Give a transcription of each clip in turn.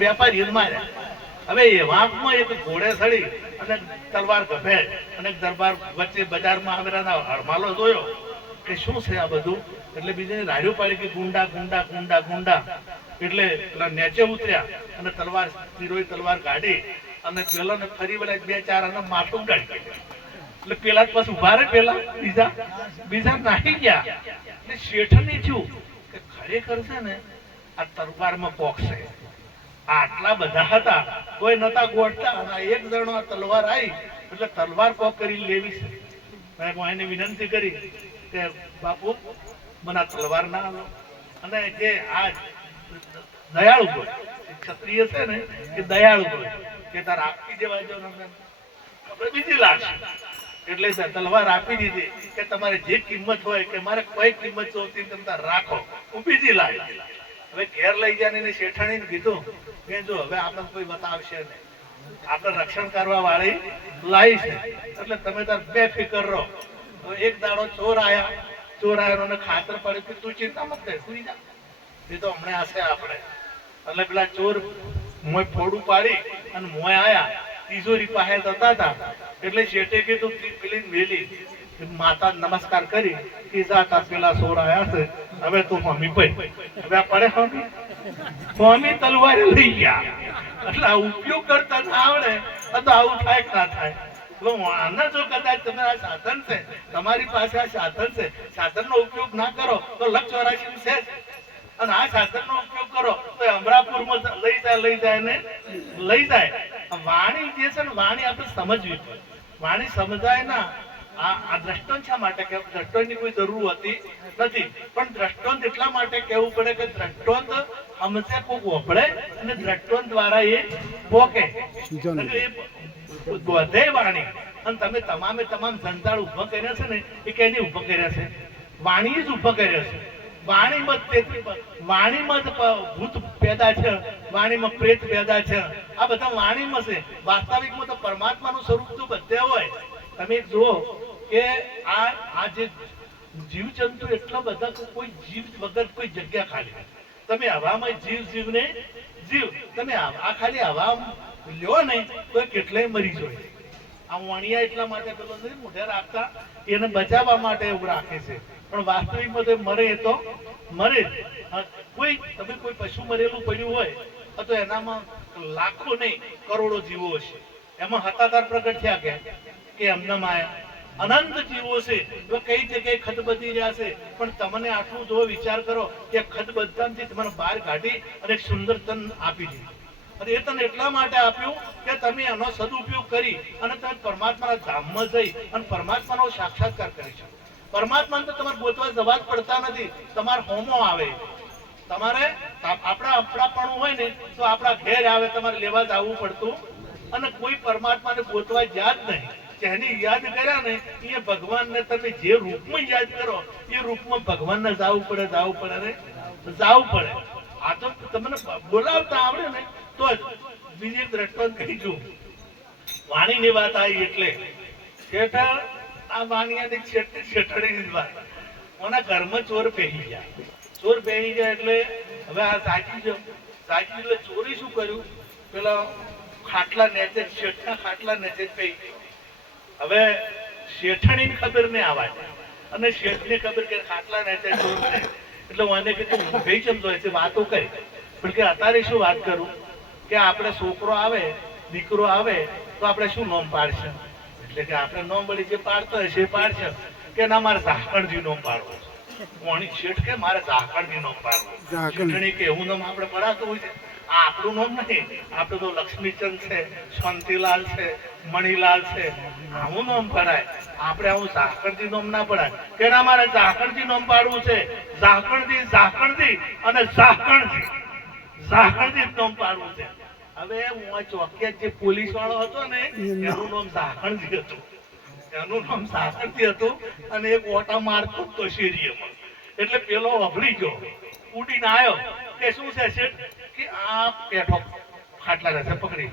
વેપારી હવે એવામાં એક ઘોડે સડી અને તલવાર ગભે અને દરબાર વચ્ચે બજારમાં આવેલાના હરમાલો જોયો કે શું છે આ બધું? એટલે બીજે રાડ્યું પાડી કે ગુંડા ગુંડા ગુંડા ગુંડા. એટલે પેલા નેચે ઉતર્યા અને તલવાર તીરોય તલવાર કાઢી અને પેલો ને ફરી વળે બે, ચાર અને માથું ઉડાડી એટલે પેલા જ પાછું ઊભા રે પેલા, બીજા બીજા નાહી ગયા. એટલે શેઠને થયું કે ખરેખર છે ને, આ તલવારમાં પોકશે આટલા બધા હતા. કોઈ નતા ગોઠતા. અને એક જણો આ તલવાર આવી એટલે તલવાર કોક કરી લેવી છે. મેં કોઈને વિનંતી કરી કે, બાપુ, મને તલવાર ના આલો. અને જે આ દયાળુ કોઈ ક્ષત્રિય છે ને, એ દયાળુ કોઈ કે તાર આપી દેવા જો આપણે બીજી લાગશે. એટલે તલવાર આપી દીધી કે તમારે જે કિંમત હોય, કે મારે કોઈ કિંમત જોતી તમે રાખો. હું બીજી લાવી હવે ઘેર લઈ ગયા ને શેઠાણીને કીધું કે જો હવે આપણે કોઈ બતાવશે નહીં. આપણે રક્ષણ કરવા વાળી છે. એટલે તમે તાર બે ફિકર રહો. એક દાડો ચોર આયા. ચોર આયા ખાતર પડે કે તું ચિંતા મત કર, સુઈ જા. એ તો હમણાં હશે આપણે. એટલે પેલા ચોર મોય ફોડું પાડી અને મોય આયા. તિજોરી પાસે જતા હતા. એટલે શેઠે કીધું, પેલી મેલી. માતા નમસ્કાર કરી કે જા તાર પેલા સોર આયા છે હવે તું મમ્મી પૈ હવે આ પડે મમ્મી સ્વામી તલવારે લઈ ગયા. એટલે આ ઉપયોગ કરતા ના આવડે તો આવું થાય ના થાય. આ સાધન છે ઉપયોગ ના કરો, તો લક્ષ અમરાપુરમાં લઈ જાય લઈ જાય ને લઈ જાય. વાણી જે છે ને, વાણી આપણે સમજવી વાણી સમજાય ના આ આ દ્રષ્ટાંત શા માટે કે દ્રષ્ટાંતની કોઈ જરૂર હોતી નથી. પણ દ્રષ્ટાંત એટલા માટે કહેવું પડે કે દ્રષ્ટાંત સમજે કોક વપડે અને દ્રષ્ટાંત દ્વારા એ પોકે. બધે વાણી. અને તમે તમામે તમામ જનતાળ ઊભો કર્યા છે ને એ કેની ઊભો કર્યા છે? વાણી જ ઊભો કર્યો છે. વાણીમાં જ વાણીમાં ભૂત પેદા છે વાણીમાં પ્રેત પેદા છે. આ બધા વાણીમાં છે. વાસ્તવિકમાં તો પરમાત્માનું સ્વરૂપ તો બધે હોય. તમે જુઓ કે આ આ જે જીવજંતુ એટલા બધા કોઈ જીવ વગર કોઈ જગ્યા ખાલી. તમે હવામાં જીવ, જીવને જીવ. તમે આ ખાલી હવા લ્યો નહીં તો કેટલાય મરી જોઈએ આ વણિયા એટલા માટે પેલો નથી મોઢે રાખતા, એને બચાવવા માટે એવું રાખે છે. પણ વાસ્તવિકમાં તો મરે એ તો મરે કોઈ તમે કોઈ પશુ મરેલું પડ્યું હોય તો એનામાં લાખો નહીં કરોડો જીવો હશે. એમાં હતાકાર પ્રગટ થયા કે એમનામ આયા અનંત જીવો છે. તો કઈ જગ્યાએ ખતબદી રહ્યા છે? પણ તમને આટલું જો વિચાર કરો કે ખતબદ્ધાથી તમને બહાર કાઢી અને સુંદર તન આપી દીધું. અને એ તને એટલા માટે આપ્યું કે તમે એનો સદુપયોગ કરી અને તમે પરમાત્માના ધામમાં જઈ અને પરમાત્માનો સાક્ષાત્કાર કરી શકો. પરમાત્માને તો તમારે ગોતવા જવા જ પડતા નથી. તમારે હોમો આવે. તમારે આપ- આપણા આપણાપણું હોય ને તો આપણા ઘેર આવે, તમારે લેવા જ આવવું પડતું. અને કોઈ પરમાત્માને ગોતવા યાદ નહીં. જેની યાદ કર્યા ને, એ ભગવાનને તમે જે રૂપમાં યાદ કરો, એ રૂપમાં ભગવાનને જાવું પડે જાવું પડે ને જાવું પડે. આ તો તમને બોલાવતા આવડે ને, તો જ બીજી દ્રષ્ટાંત કહીશું. વાણીની વાત આવી એટલે. શેઠા, આ વાણિયાની શેઠ શેઠાણીની જ વાત. કોના ઘરમાં ચોર પહેરી ગયા. ચોર પહેરી ગયા એટલે હવે આ સાચી છે. સાચી એટલે ચોરી શું કર્યું? પેલા ખાટલા નેચે, શેઠના ખાટલા નેચે જ પહેરી. હવે શેઠણી ખબર નહીં આવાય. અને શેઠને ખબર કે ખાટલા છે. એટલે હું એને કીધું ભાઈ ચમ જોઈએ છે વાતો કરી. પણ કે અત્યારે શું વાત કરું? કે આપણે છોકરો આવે, દીકરો આવે, તો આપણે શું નોમ પાડશે? એટલે કે આપણે નોમ વળી જે પાડતો છે એ પાડશે. કે ના, મારે ઝાકણજી નોમ પાડવો છે. કોણી શેઠ કે મારે ઝાકણજી નોમ પાડવો. શેઠણી કે એવું નામ આપણે પડાતું હોય છે? આ આપણું નામ નહીં. આપણે તો લક્ષ્મીચંદ છે શાંતિલાલ છે મણીલાલ છે. આવું નામ પડાય. આપણે આવું ઝાકણજી નામ ના પડાય. તેના મારે ઝાકણજી નામ પાડવું છે. ઝાકણજી ઝાકણજી અને ઝાકણજી ઝાકણજી જ નામ પાડવું છે. હવે હું આ ચોકિયાત જે પોલીસ વાળો હતો ને એનું નામ ઝાકણજી હતું. એનું નામ ઝાકણજી હતું અને એક ઓટા મારતો હતો તો શેરીએમાં. એટલે પેલો અભળી ગયો. ઉડીને આવ્યો કે શું છે શેઠ? કે આ પેઠો ખાટલા રહેશે પકડી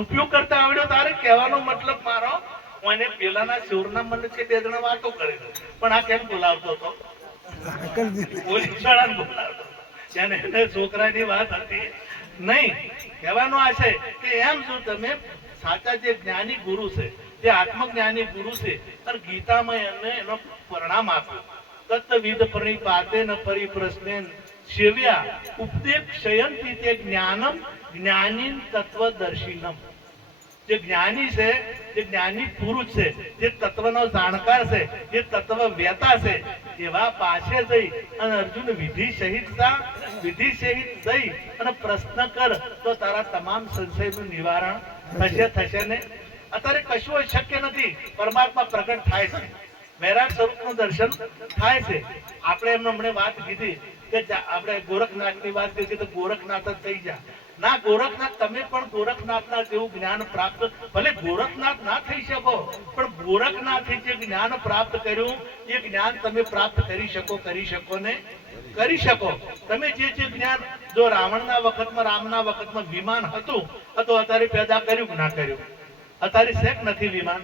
ઉપયોગ કરતા આવડ્યો તારે? કહેવાનો મતલબ મારો મને પેલાના ચોરના મને છે બે જણા વાતો કરે પણ આ કેમ બોલાવતો હતો? પોલીસ વાળાને બોલાવતો એને છોકરાની વાત હતી. નહીં, કહેવાનું આ છે કે એમ શું, તમે સાચા જે જ્ઞાની ગુરુ છે જે આત્મજ્ઞાની પુરુષે અને ગીતામાં એમને એનો પરિણામ આપ્યું. તત્વિદ પરિપાતે ન પરિપ્રશ્ને સેવ્યા ઉપદેક્ષયંતી તે જ્ઞાનમ જ્ઞાની તત્વદર્શિનમ. જે જ્ઞાની છે જે જ્ઞાની પુરુષ છે જે તત્વનો જાણકાર છે જે તત્વ વેતા છે એવા પાસે જઈ અને અર્જુન વિધિ સહિત તા વિધિ સહિત જઈ અને પ્રશ્ન કર તો તારા તમામ સંશયનું નિવારણ થશે થશે ને? અત્યારે કશું શક્ય નથી. પરમાત્મા પ્રગટ થાય છે. વૈરાગ સ્વરૂપનું દર્શન થાય છે. આપણે એમને હમણાં વાત કીધી કે આપણે ગોરખનાથની વાત કરી તો ગોરખનાથ જ થઈ જા ના, ગોરખનાથ, તમે પણ ગોરખનાથના જેવું જ્ઞાન પ્રાપ્ત, ભલે ગોરખનાથ ના થઈ શકો, પણ ગોરખનાથે જે જ્ઞાન પ્રાપ્ત કર્યું, એ જ્ઞાન તમે પ્રાપ્ત કરી શકો કરી શકો ને કરી શકો. તમે જે જે જ્ઞાન, જો રાવણના વખતમાં, રામના વખતમાં વિમાન હતું, તો અત્યારે પેદા કર્યું ના કર્યું? અત્યારે શેક નથી વિમાન?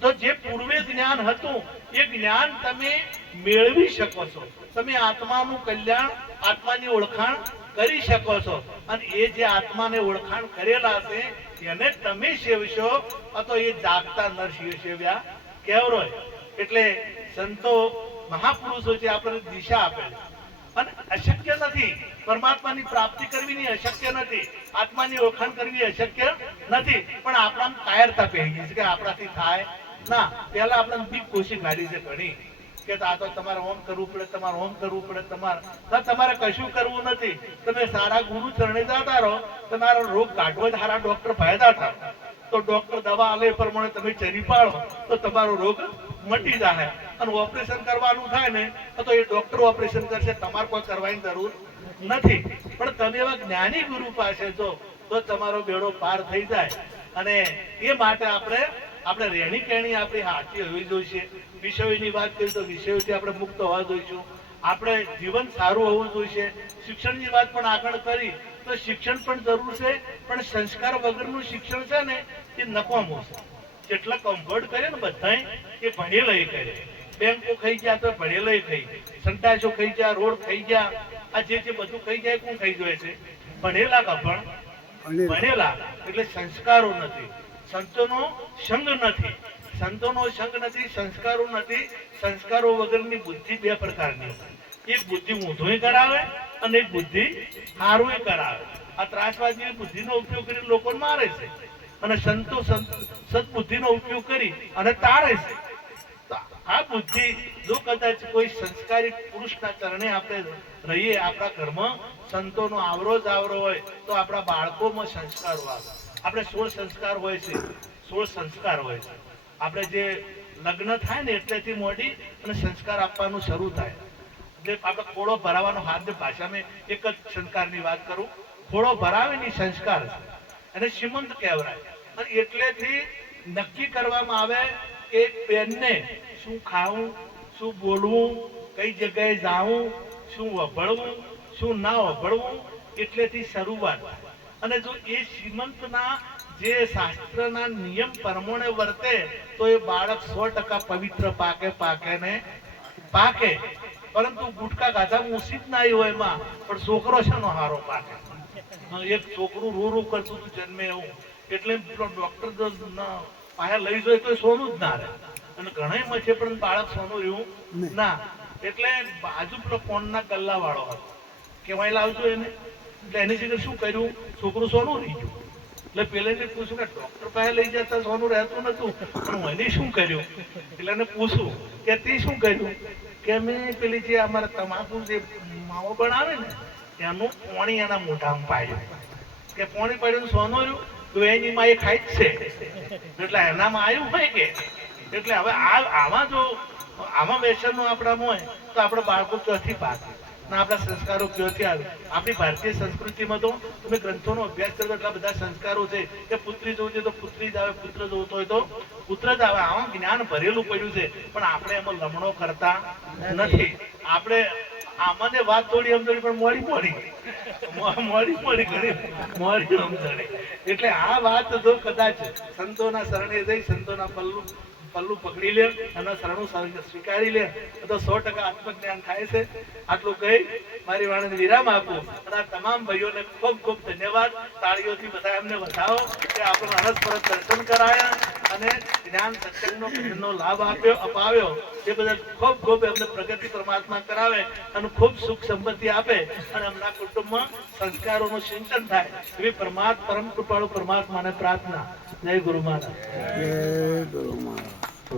તો જે પૂર્વે જ્ઞાન હતું, એ જ્ઞાન તમે મેળવી શકો છો. તમે આત્માનું કલ્યાણ, આત્માની ઓળખાણ કરી શકો છો. અને એ જે આત્માને ઓળખાણ કરેલા છે, એને તમે સેવશો. અથવા એ જાગતા નરસિંહ સેવ્યા કેવરો એટલે સંતો મહાપુરુષો છે આપણને દિશા આપે છે અને અશક્ય નથી. પરમાત્માની પ્રાપ્તિ કરવી અશક્ય નથી. આત્માની ઓળખાણ કરવી અશક્ય નથી. પણ આપણા કાયરતા પહેરી કે આપણાથી થાય? ના, પહેલા આપણે બીક કોશી કાઢી છે ઘણી. કે આ તો તમારે ઓમ કરવું પડે, તમારે ઓમ કરવું પડે, તમારે તમારે કશું કરવું નથી. તમે સારા ગુરુ ચરણે જતા રહો. તમારો રોગ કાઢવો જ સારા ડોક્ટર ફાયદા થાય તો ડોક્ટર દવા આલે પ્રમાણે તમે ચરી પાડો, તો તમારો રોગ મટી જાય અને ઓપરેશન કરવાનું થાય ને, તો એ ડોક્ટર ઓપરેશન કરશે, તમારે કોઈ કરવાની જરૂર નથી. પણ તમે એવા જ્ઞાની ગુરુ પાસે જો, તો તમારો બેડો પાર થઈ જાય. અને એ માટે આપણે આપણે રહેણી કહેણી આપણી હાથી હોવી જોઈશે વિષયોની વાત કરીએ તો વિષયોથી આપણે મુક્ત હોવા જોઈશું. આપણે જીવન સારું હોવું જોઈશે શિક્ષણની વાત પણ આગળ કરી, તો શિક્ષણ પણ જરૂર છે. પણ સંસ્કાર વગરનું શિક્ષણ છે ને, એ નકામું છે. જેટલા કમ્ફર્ટ કરે ને બધા એ ભણેલા કરે બેંકો ખાઈ ગયા તો ભણેલા ખાઈ સંતાશો ખાઈ ગયા રોડ ખાઈ ગયા. આ જે જે બધું ખાઈ જાય કોણ ખાઈ જોઈએ છે? ભણેલા કા પણ ભણેલા. એટલે સંસ્કારો નથી. સંતોનો સંગ નથી. સંતોનો સંગ નથી સંસ્કારો નથી. સંસ્કારો વગરની બુદ્ધિ બે પ્રકારની. એક બુદ્ધિ ઊંધોય કરાવે અને એક બુદ્ધિ સારું કરાવે. આ ત્રાસવાદી બુદ્ધિનો ઉપયોગ કરી લોકોને મારે છે. અને સંતો સદબુદ્ધિનો ઉપયોગ કરી અને તારે છે. આ બુદ્ધિ જો કદાચ કોઈ સંસ્કારી પુરુષના ચરણે આપણે રહીએ, આપણા ઘરમાં સંતોનો આવરો જ આવરો હોય, તો આપણા બાળકોમાં સંસ્કારો આવે આપણે સોળ સંસ્કાર હોય છે. સોળ સંસ્કાર હોય છે. આપણે જે લગ્ન થાય ને એટલેથી મોડી અને સંસ્કાર આપવાનું શરૂ થાય. એટલે આપણે ખોળો ભરાવાનો હાથ ભાષામાં એક જ સંસ્કારની વાત કરું. ખોળો ભરાવે ને સંસ્કાર છે. અને શ્રીમંત કહેવાય. અને એટલેથી નક્કી કરવામાં આવે કે બેનને શું ખાવું, શું બોલવું, કઈ જગ્યાએ જાવું, શું વભળવું, શું ના વભળવું, એટલેથી શરૂઆત અને જો એ શ્રીમંતના જે શાસ્ત્રના નિયમ પ્રમાણે વર્તે, તો એ બાળક સો ટકા પવિત્ર પાકે પાકે ને પાકે. પરંતુ ગુટકા ગાધા મૂસી જ ના આવ્યો એમાં, પણ છોકરો છે નો હારો પાકે. એક છોકરું રૂ રૂ કરતું જન્મે એવું. એટલે ડોક્ટર પાયા લઈ જાય તો સોનું જ ના રહે. અને ઘણા મચે પણ બાળક સોનું રહ્યું ના. એટલે બાજુ પેલો કોણના ગલ્લા વાળો હતો. કેવાય લાવજો એને. એટલે એની જગ્યાએ શું કર્યું? છોકરું સોનું રહી ગયું. એટલે પેલે પૂછ્યું કે ડોક્ટર પાસે લઈ જતા સોનું રહેતું નતું. પણ મને એને શું કર્યું? એટલે એને પૂછું કે તે શું કર્યું? કે મેં પેલી જે અમારા તમાકુ જે માવો બનાવે ને એનું પોણી એના મોઢામાં પાડ્યું. કે પોણી પાડ્યું સોનું રહ્યું? તો એની માં એ ખાઈ જ છે. એટલે એનામાં આવ્યું હોય કે? એટલે હવે આ આમાં જો આમાં વ્યસનનો આપણામાં હોય, તો આપણે બાળકો ચોથી પાકે આપણા સંસ્કારો ક્યાંથી આવે આપણી ભારતીય સંસ્કૃતિમાં તો તમે ગ્રંથોનો અભ્યાસ કરો એટલા બધા સંસ્કારો છે કે પુત્રી જોવું છે તો પુત્રી જ આવે, પુત્ર જોવતો હોય તો પુત્ર જ આવે. આમાં જ્ઞાન ભરેલું પડ્યું છે. પણ આપણે એમાં લમણો કરતા નથી. આપણે આમાં વાત થોડી સમજણી પણ મોડી મોડી. મોડી મોડી કરી મોડી સમજણી એટલે આ વાત જો કદાચ સંતોના શરણે જઈ સંતોના પલ્લું પલ્લું પકડી લે અને શરણું સ્વ- સ્વીકારી લે. તો સો ટકા આત્મજ્ઞાન થાય છે. આટલું કહી મારી વાણીને વિરામ આપો. અને આ તમામ ભાઈઓને ખૂબ ખૂબ ધન્યવાદ. તાળીઓથી બધા એમને વધાવો કે આપણને અરસપરસ દર્શન કરાયા અને જ્ઞાન સત્સંગનો ભજનનો લાભ આપ્યો, અપાવ્યો. એ બધા ખૂબ ખૂબ એમને પ્રગતિ પરમાત્મા કરાવે અને ખૂબ સુખ સંપત્તિ આપે અને એમના કુટુંબમાં સંસ્કારોનું સિંચન થાય. એવી પરમાત્મા પરમ કૃપાળુ પરમાત્માને પ્રાર્થના. જય ગુરુ મહારાજ. જય ગુરુ મહારાજ.